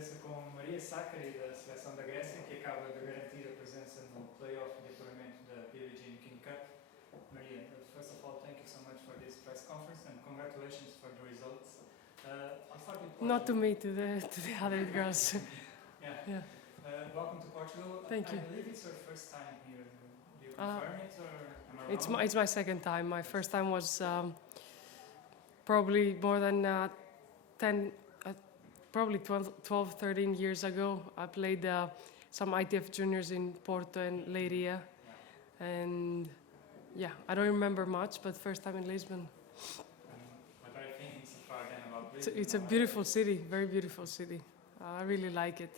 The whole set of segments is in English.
conferência com Maria Sakkari, da seleção da Grécia, que acaba de garantir a presença no play-off de apuramento da Billie King Cup. Maria, first of all, thank you so much for this press conference and congratulations for the results. I'll start with Portugal. Not to me, to the other girls. Yeah. Welcome to Portugal. Thank you. I believe it's your first time here. Do you confirm it or am I It's wrong? it's my second time. My first time was probably more than 10, probably 12, 13 years ago. I played some ITF juniors in Porto and Leiria. And yeah, I don't remember much, but first time in Lisbon. What are you thinking so far then about Lisbon? It's a beautiful city, very beautiful city. I really like it.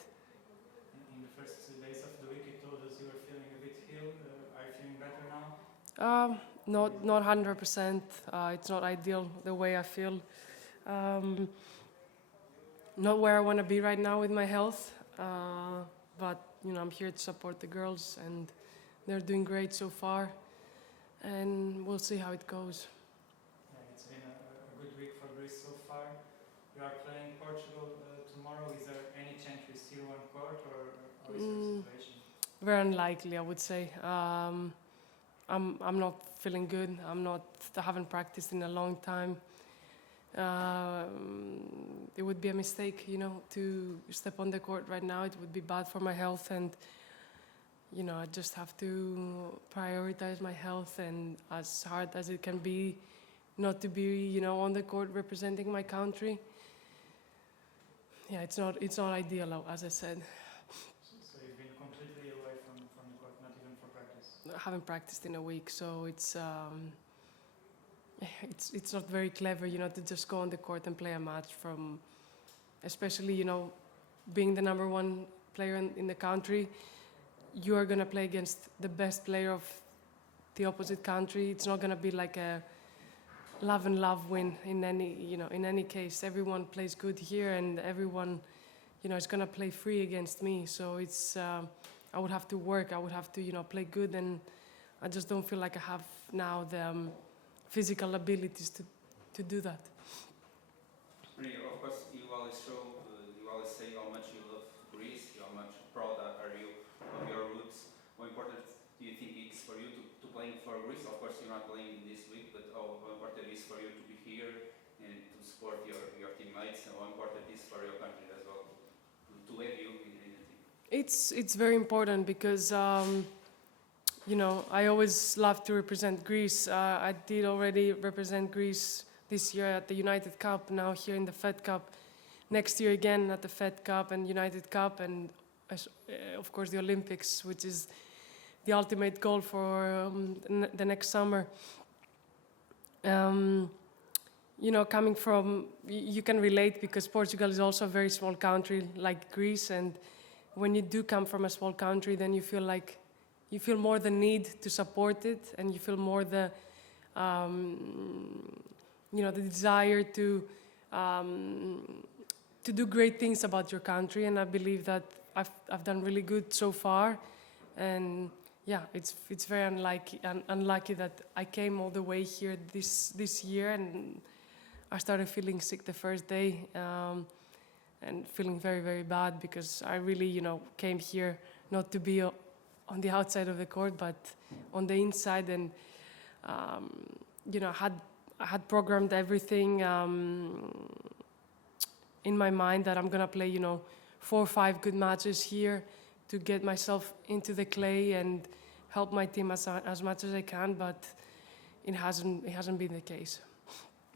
In the first 2 days of the week, you told us you were feeling a bit ill. Are you feeling better now? Not 100%. It's not ideal the way I feel. Not where I want to be right now with my health. But I'm here to support the girls, and they're doing great so far. And we'll see how it goes. Yeah, it's been a good week for Greece so far. You are playing Portugal tomorrow. Is there any chance we see you on court, or how is your situation? Very unlikely, I would say. I'm not feeling good. I haven't practiced in a long time. It would be a mistake, to step on the court right now. It would be bad for my health, and I just have to prioritize my health, and as hard as it can be, not to be, on the court representing my country. Yeah, it's not ideal, as I said. So you've been completely away from the court, not even for practice? I haven't practiced in a week, so it's not very clever, to just go on the court and play a match from, especially, being the number one player in the country. You are gonna play against the best player of the opposite country. It's not gonna be like a love and love win in any case. Everyone plays good here, and everyone, is gonna play free against me. So it's I would have to work. I would have to, play good, and I just don't feel like I have now the physical abilities to do that. Maria, of course, you always say how much you love Greece, how much proud are you of your roots. How important do you think it's for you to playing for Greece? Of course, you're not playing this week, but how important it is for you to be here and to support your teammates, and how important it is for your country as well to have you in the team? It's very important because I always love to represent Greece. I did already represent Greece this year at the United Cup, now here in the Fed Cup. Next year again at the Fed Cup and United Cup, and of course the Olympics, which is the ultimate goal for the next summer. Coming from, you can relate because Portugal is also a very small country like Greece, and when you do come from a small country, then you feel more the need to support it, and you feel more the desire to do great things about your country. And I believe that I've done really good so far, and yeah, it's very unlucky that I came all the way here this year, and I started feeling sick the first day, and feeling very, very bad because I really, came here not to be on the outside of the court, but on the inside, and I had programmed everything in my mind that I'm gonna play, 4 or 5 good matches here to get myself into the clay and help my team as much as I can, but it hasn't been the case.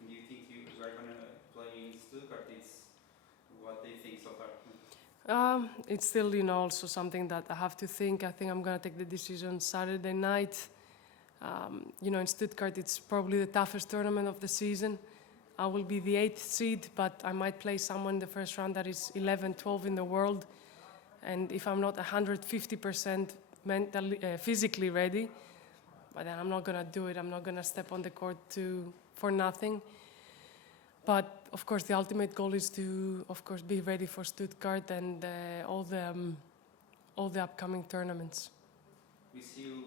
Do you think you are going to play in Stuttgart? It's what they think so far? It's still, also something that I have to think. I think I'm gonna take the decision Saturday night. In Stuttgart, it's probably the toughest tournament of the season. I will be the 8th seed, but I might play someone in the first round that is 11, 12 in the world. And if I'm not 150% mentally, physically ready, but then I'm not gonna do it. I'm not gonna step on the court for nothing. But of course, the ultimate goal is to, of course, be ready for Stuttgart and all the upcoming tournaments. We see you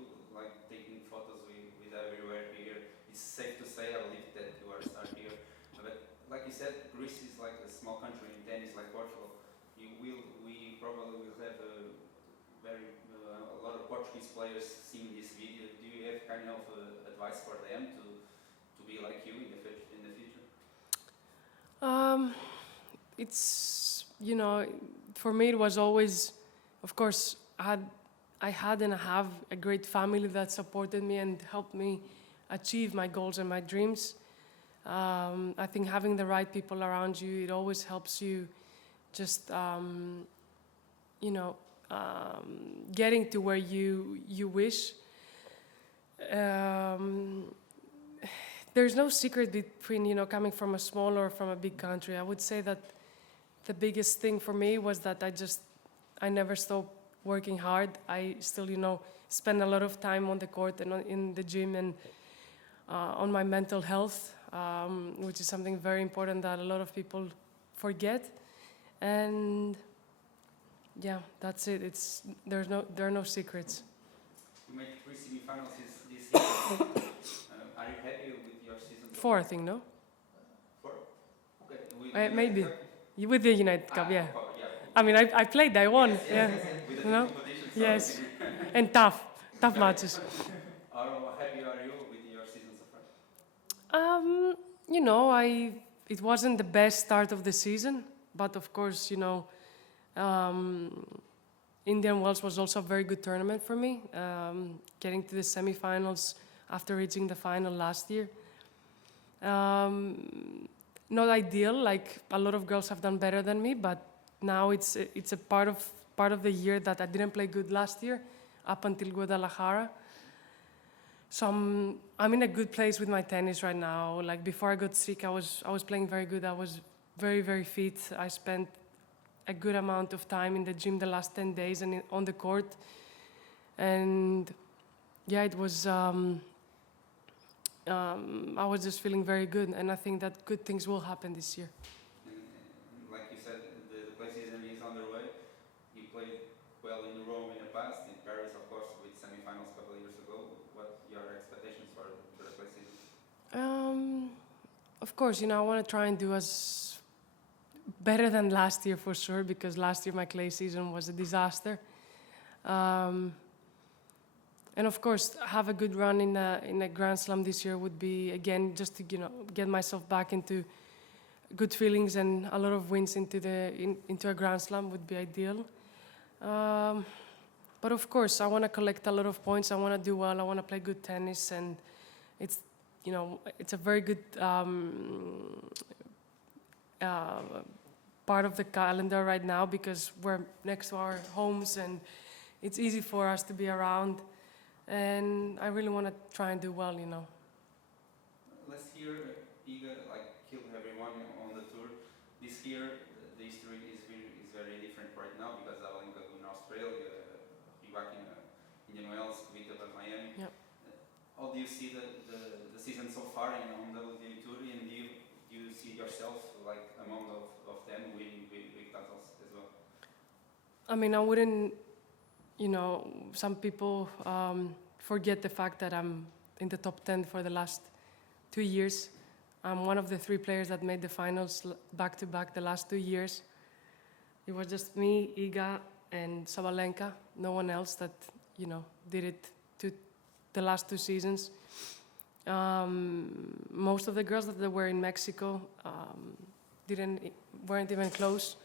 taking photos with everywhere here. It's safe to say, I believe that you are a star here. But like you said, Greece is like a small country in tennis, like Portugal. You will probably will have a lot of Portuguese players seeing this video. Do you have kind of advice for them to be like you in the future? It's, you know, for me it was always, of course, I had and I have a great family that supported me and helped me achieve my goals and my dreams. I think having the right people around you, it always helps you just, getting to where you wish. There's no secret between, coming from a small or from a big country. I would say that the biggest thing for me was that I never stopped working hard. I still, spend a lot of time on the court and in the gym and on my mental health, which is something very important that a lot of people forget. And yeah, that's it. There are no secrets. You made 3 semi-finals this year. Are you happy with your season? 4, I think, no? 4? Okay. Maybe. With the United Cup, yeah. Oh, yeah. I mean, I played, I won. Yes. With the You know? competition, Yes. And tough matches. How happy are you with your season so far? It wasn't the best start of the season, but of course, Indian Wells was also a very good tournament for me. Getting to the semifinals after reaching the final last year. Not ideal, like a lot of girls have done better than me, but now it's a part of the year that I didn't play good last year, up until Guadalajara. So I'm in a good place with my tennis right now. Like before I got sick, I was playing very good. I was very, very fit. I spent a good amount of time in the gym the last 10 days and on the court. And yeah, it was, I was just feeling very good. And I think that good things will happen this year. And like you said, the play season is underway. You played well in Rome in the past, in Paris, of course, with semi-finals a couple of years ago. What are your expectations for the play season? Of course, I want to try and do as better than last year for sure, because last year my clay season was a disaster. And of course, have a good run in a Grand Slam this year would be, again, just to get myself back into good feelings, and a lot of wins into a Grand Slam would be ideal. But of course, I want to collect a lot of points. I want to do well. I want to play good tennis, and it's a very good part of the calendar right now, because we're next to our homes and it's easy for us to be around. And I really want to try and do well, Last year, Iga killed everyone on the tour. This year, the history is very different right now, because Sabalenka in Australia, you back in Indian Wells, Kvitova in Miami. Yep. How do you see the season so far on WTA Tour, and do you see yourself among of them winning big titles as well? I mean, I wouldn't, some people forget the fact that I'm in the top 10 for the last 2 years. I'm one of the 3 players that made the finals back-to-back the last 2 years. It was just me, Iga, and Sabalenka. No one else that, did it to the last 2 seasons. Most of the girls that were in Mexico weren't even close.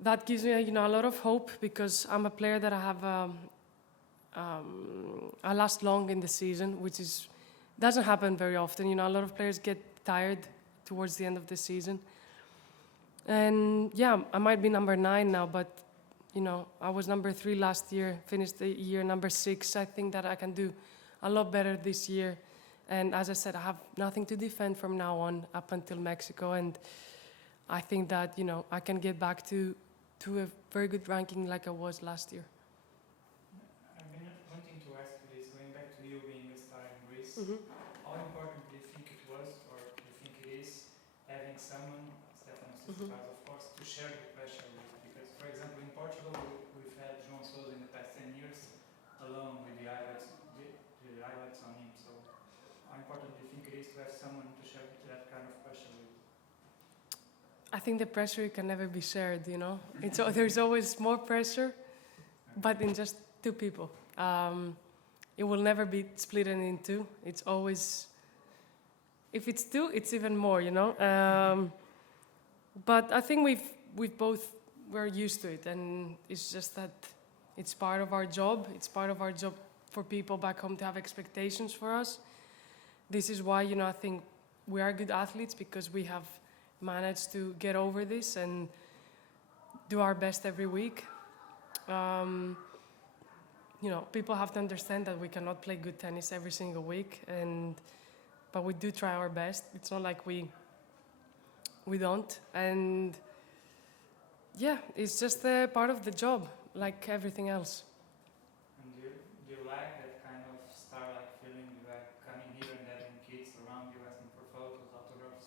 That gives me, a lot of hope, because I'm a player that I last long in the season, which doesn't happen very often. A lot of players get tired towards the end of the season. And yeah, I might be number 9 now, but I was number 3 last year, finished the year number 6. I think that I can do a lot better this year. And as I said, I have nothing to defend from now on up until Mexico. And I think that, I can get back to a very good ranking like I was last year. I've been wanting to ask you this, going back to you being a star in Greece. Mm-hmm. How important do you think it was, or do you think it is, having someone, Stefanos Mm-hmm. Tsitsipas of course, to share the pressure with? Because, for example, in Portugal, we've had João Sousa in the past 10 years, alone with the highlights on him. So, how important do you think it is to have someone to share that kind of pressure with? I think the pressure can never be shared, you know. There's always more pressure, but in just two people. It will never be split in two. It's always, if it's two, it's even more, you know. But I think we're used to it, and it's just that it's part of our job. It's part of our job for people back home to have expectations for us. This is why, you know, I think we are good athletes, because we have managed to get over this and do our best every week. You know, people have to understand that we cannot play good tennis every single week, but we do try our best. It's not like we don't. And yeah, it's just a part of the job, like everything else. And do you like that kind of star-like feeling? You like coming here and having kids around you asking for photos, autographs?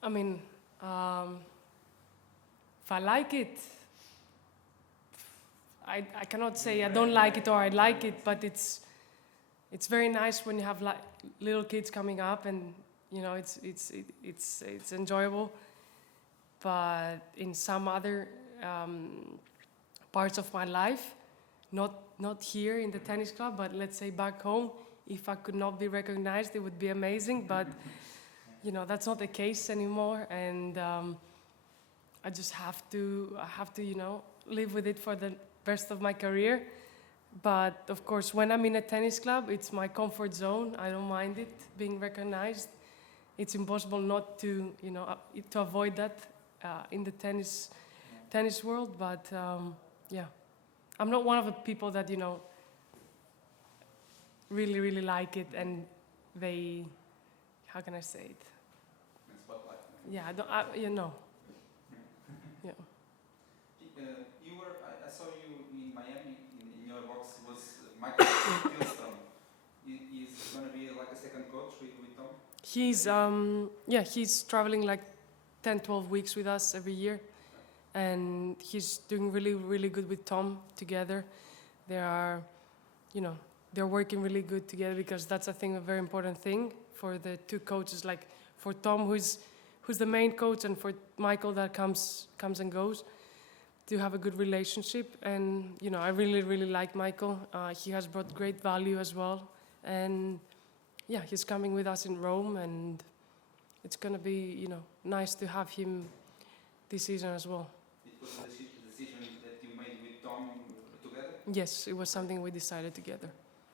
I mean, if I like it, I cannot say I don't like it or I like it, but it's very nice when you have like little kids coming up, and you know it's enjoyable. But in some other parts of my life, not here in the tennis club, but let's say back home, if I could not be recognized, it would be amazing. But you know, that's not the case anymore, and I just have to you know, live with it for the rest of my career. But of course, when I'm in a tennis club, it's my comfort zone. I don't mind it being recognized. It's impossible not to, you know, to avoid that in the tennis world. But yeah, I'm not one of the people that, you know, really like it, and they, how can I say it? Spotlight. Yeah, you know. Yeah. I saw you in Miami. In your box was Michael Pilstrom. He's going to be like a second coach with Tom. He's traveling like 10-12 weeks with us every year, and he's doing really good with Tom together. They are, you know, they're working really good together, because that's, I think, a very important thing for the two coaches. Like for Tom, who's the main coach, and for Michael that comes and goes, to have a good relationship. And you know, I really like Michael. He has brought great value as well, and yeah, he's coming with us in Rome, and it's gonna be, you know, nice to have him this season as well. It was a decision that you made with Tom together? Yes, it was something we decided together,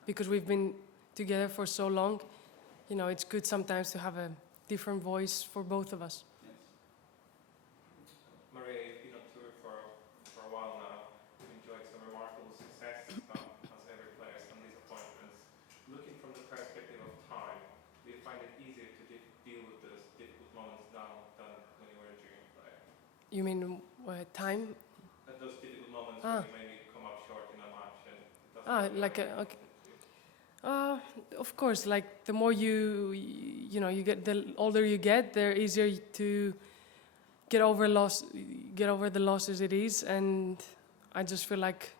because we've been together for so long. You know, it's good sometimes to have a different voice for both of us. Yes. Maria, you've been on tour for a while now. You've enjoyed some remarkable success, as every player, some disappointments. Looking from the perspective of time, do you find it easier to deal with those difficult moments than when you were a junior player? You mean time? At those difficult moments when you maybe come up short in a match and it doesn't Okay. Of course, like the more you get, the older you get, the easier to get over the losses it is. And I just feel like,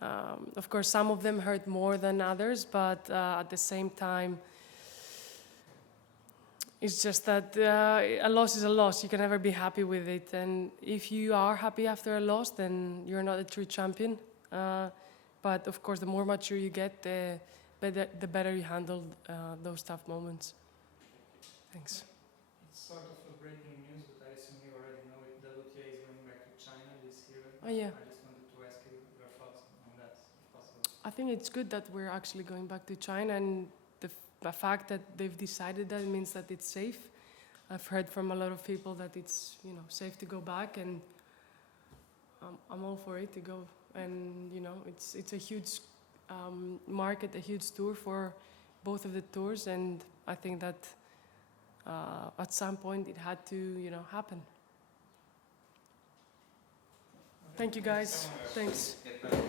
of course, some of them hurt more than others, but at the same time, it's just that a loss is a loss. You can never be happy with it. And if you are happy after a loss, then you're not a true champion. But of course, the more mature you get, the better you handle those tough moments. Thanks. It's sort of a breaking news, but I assume you already know it. WTA is going back to China this year. Oh yeah. I just wanted to ask you your thoughts on that, if possible. I think it's good that we're actually going back to China, and the fact that they've decided that means that it's safe. I've heard from a lot of people that it's, you know, safe to go back, and I'm all for it to go. And you know, it's a huge market, a huge tour for both of the tours, and I think that at some point it had to, you know, happen. Thank you guys. Thanks. Get better.